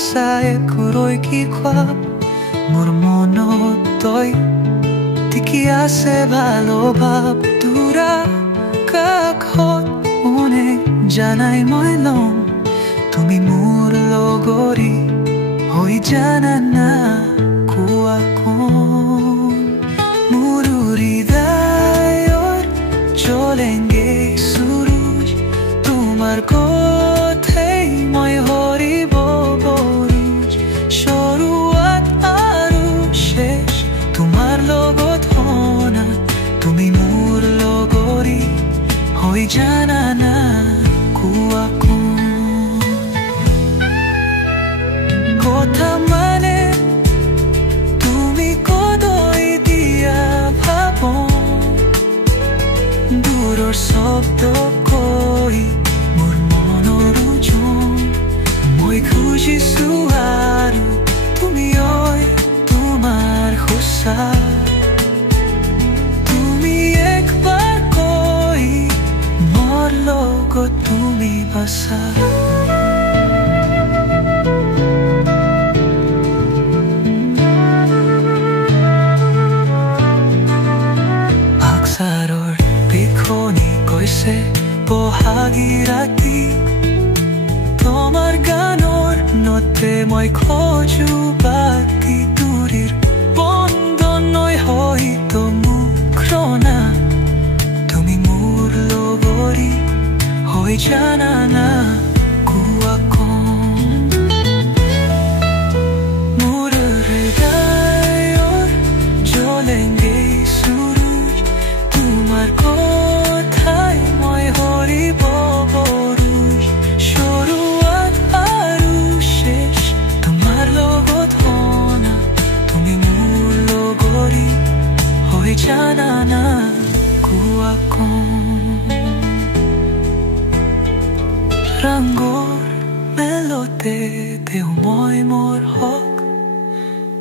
আশায়ে কুৰৈ কি খুৱাব মোৰ মনত তই টিকি আছে ভালো ভাব তোৰা কাষত মনে জানাই মই লম তুমি মোৰ লগৰী হৈ জানা না কোৱা কোন মোৰ হৃদয়ৰ জ্বলেঙ্গে সুৰুজ তোমাৰ কথাই মই হৰিব বৰুজ সৰুৱাত আৰু শেষ তোমাৰ লগত হনা তুমি মোৰ লগৰী হৈ জানা না কোৱা কোন কথা মানে তুমি কদৈ দিয়া ভাবন দূৰৰ শব্দ কৈ মোৰ মনৰ ওজন মই খুজিছো আৰু তুমি ঐ তোমাৰ সঁচা তুমি একবাৰ কৈ মোৰ লগত তুমি বাছা আকসাৰৰ বিখনি কৈছে বহাগী ৰাতি তোমাৰ গানৰ নতে মই খোজো বাকী দূৰীৰ বন্ধনৈ হয়তো মুখৰণা তুমি মোৰ লগৰী হৈ জানা না কোৱা কোন মোৰ হৃদয়ৰ জ্বলেঙ্গে সুৰুজ তোমাৰ কথাই মই হৰিব বৰুজ সৰুৱাত আৰু শেষ তোমাৰ লগত হনা তুমি মোৰ লগৰী হৈ জানা না কোৱা কোন ৰঙৰ মেলতে দেও মই মোৰ হক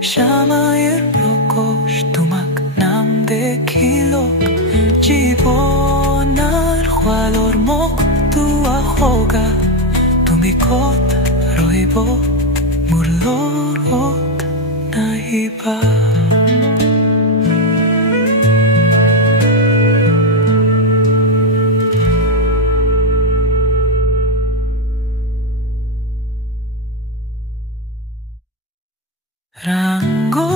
শ্যামায়েৰ প্ৰকোশ তোমাক নাম দেখিলক জীৱনৰ খোৱালৰ মোক তোৱা হগা তুমি ক'ত ৰহিব মোৰ লগত নাহিবা Rango